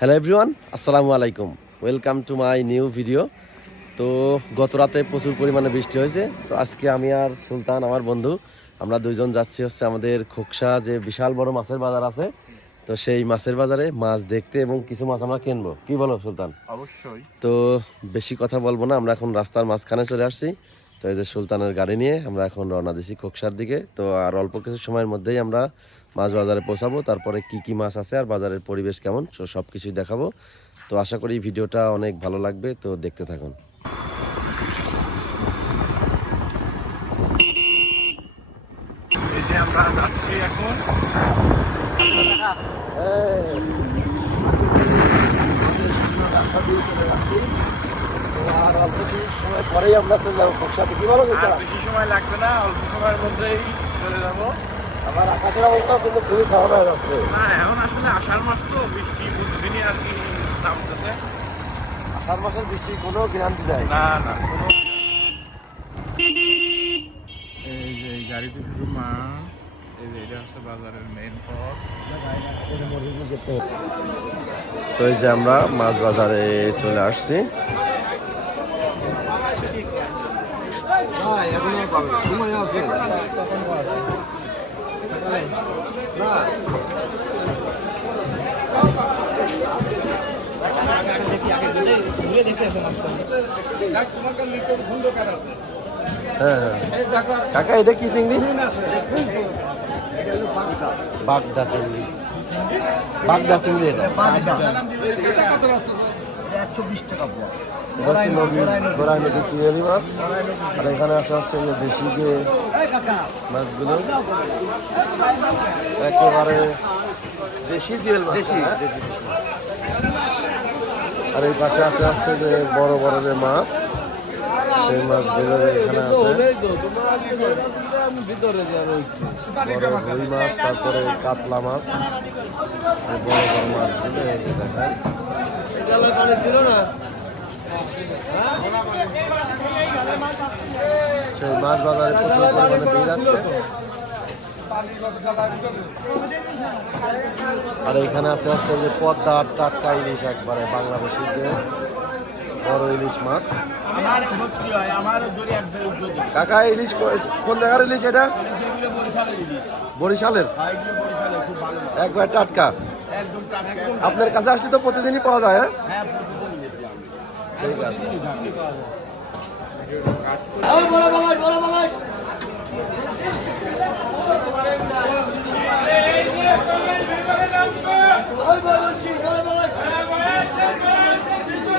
Hello everyone, আসসালামু আলাইকুম। Welcome to my new video. তো গত রাতে প্রচুর পরিমাণে বৃষ্টি হয়েছে। তো আজকে আমি আর সুলতান, আমার বন্ধু, আমরা দুইজন যাচ্ছি হচ্ছে আমাদের খোকসা যে বিশাল বড় মাছের বাজার আছে। তো সেই মাছের বাজারে মাছ দেখতে এবং কিছু মাছ আমরা কিনবো। কি বলো সুলতান? অবশ্যই। তো বেশি কথা বলবো না, আমরা এখন রাস্তার মাঝখানে চলে আসছি। তো এই যে সুলতানের গাড়ি নিয়ে আমরা এখন রওনা দিছি খোকসার দিকে। তো আর অল্প কিছু সময়ের মধ্যেই আমরা মাছ বাজারে পৌঁছাবো। তারপরে কি কি মাছ আছে আর বাজারের পরিবেশ কেমন সব কিছুই দেখাবো। তো আশা করি ভিডিওটা অনেক ভালো লাগবে, তো দেখতে থাকুন। এই যে আমরা যাচ্ছি এখন। রাস্তা দিয়ে চলে যাচ্ছি। আর অল্প কিছু সময় পরেই আমরা চলে যাবো খোকসাতে। কি বলো? আর বেশি সময় লাগবে না, অল্প সময়ের মধ্যেই চলে যাব। আবার আকাশের অবস্থাও কিন্তু খুবই খারাপ হয়ে যাচ্ছে। না, এখন আসলে আষাঢ় মাস তো, বৃষ্টি প্রতিদিনই আর কি নামতেছে। আষাঢ় মাসের বৃষ্টির কোনো গ্যারান্টি নেই। না না, কোনো। এই যে এই গাড়িতে শুধু মাছ। এই যে এটা হচ্ছে বাজারের মেইন পথ। তো এই যে আমরা মাছ বাজারে চলে আসছি। সময় আছে হ্যাঁ। কাকা এটা কি চিংড়ি? বাগদা চিংড়ি। বাগদা চিংড়ি এটা। এটা হচ্ছে গোড়াই নদীর পিয়ালি মাছ। আর এখানে আসা হচ্ছে যে দেশি যে মাছগুলো, একেবারে দেশি জিয়েল মাছ। আর এই পাশে আছে হচ্ছে যে বড় বড় যে মাছ, সেই মাছগুলো এখানে আছে। বড় রুই মাছ, তারপরে কাতলা মাছ, বড় বড় মাছগুলো এই যে দেখায়। সেই মাছ বাজারে প্রচুর পরিমাণে ভিড় আছে। আর এখানে আছে হচ্ছে যে পদ্মা টাটকা ইলিশ, একবারে বাংলাদেশি যে বড় ইলিশ মাছ। কাকা ইলিশ কোন জায়গার ইলিশ এটা? বরিশালের? একবার টাটকা। আপনার কাছে আসলে তো প্রতিদিনই পাওয়া যায়? হ্যাঁ, ঠিক আছে।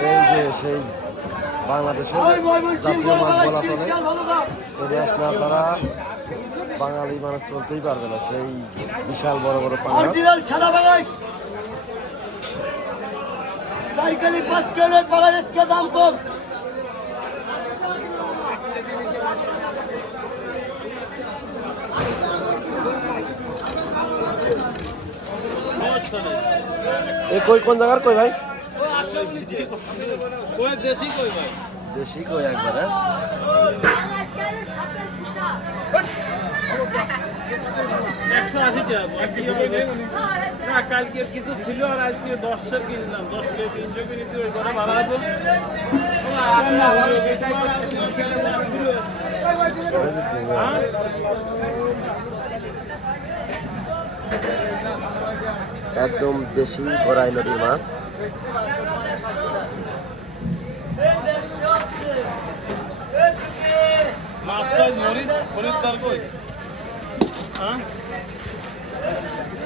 এই যে সেই বাংলাদেশের জাতীয় মাছ বলা চলে। এই মাছ না ছাড়া বাঙালি মানুষ চলতেই পারবে না। সেই বিশাল বড় বড় পাঙ্গাস। সাইকেলে 5 কিলোর বাংলাদেশকে দাম কম। এ কই কোন জায়গার কই ভাই? দেশি কই একবারে। কালকে কিছু ছিল আর আজকে 10 কিনলাম, 10 কিলো 300 কিনতে ওই করে ভালো আছে। একদম দেশি গোড়াই নদীর মাছ।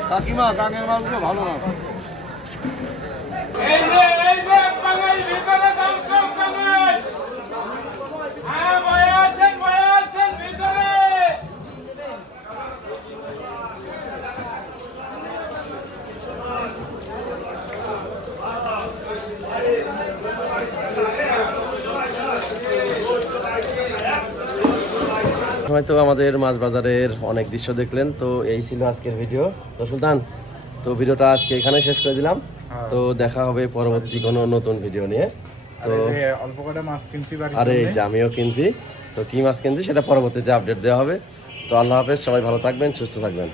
কাকিমা কাকের মাছগুলো ভালো না। হয়তো আমাদের মাছ বাজারের অনেক দৃশ্য দেখলেন। তো এই ছিল আজকের ভিডিও। তো সুলতান, তো ভিডিওটা আজকে এখানে শেষ করে দিলাম। তো দেখা হবে পরবর্তী কোনো নতুন ভিডিও নিয়ে। তো অল্প কটা মাছ কিনছি, আরে আমিও কিনছি। তো কি মাছ কিনছি সেটা পরবর্তীতে আপডেট দেওয়া হবে। তো আল্লাহ হাফেজ, সবাই ভালো থাকবেন, সুস্থ থাকবেন।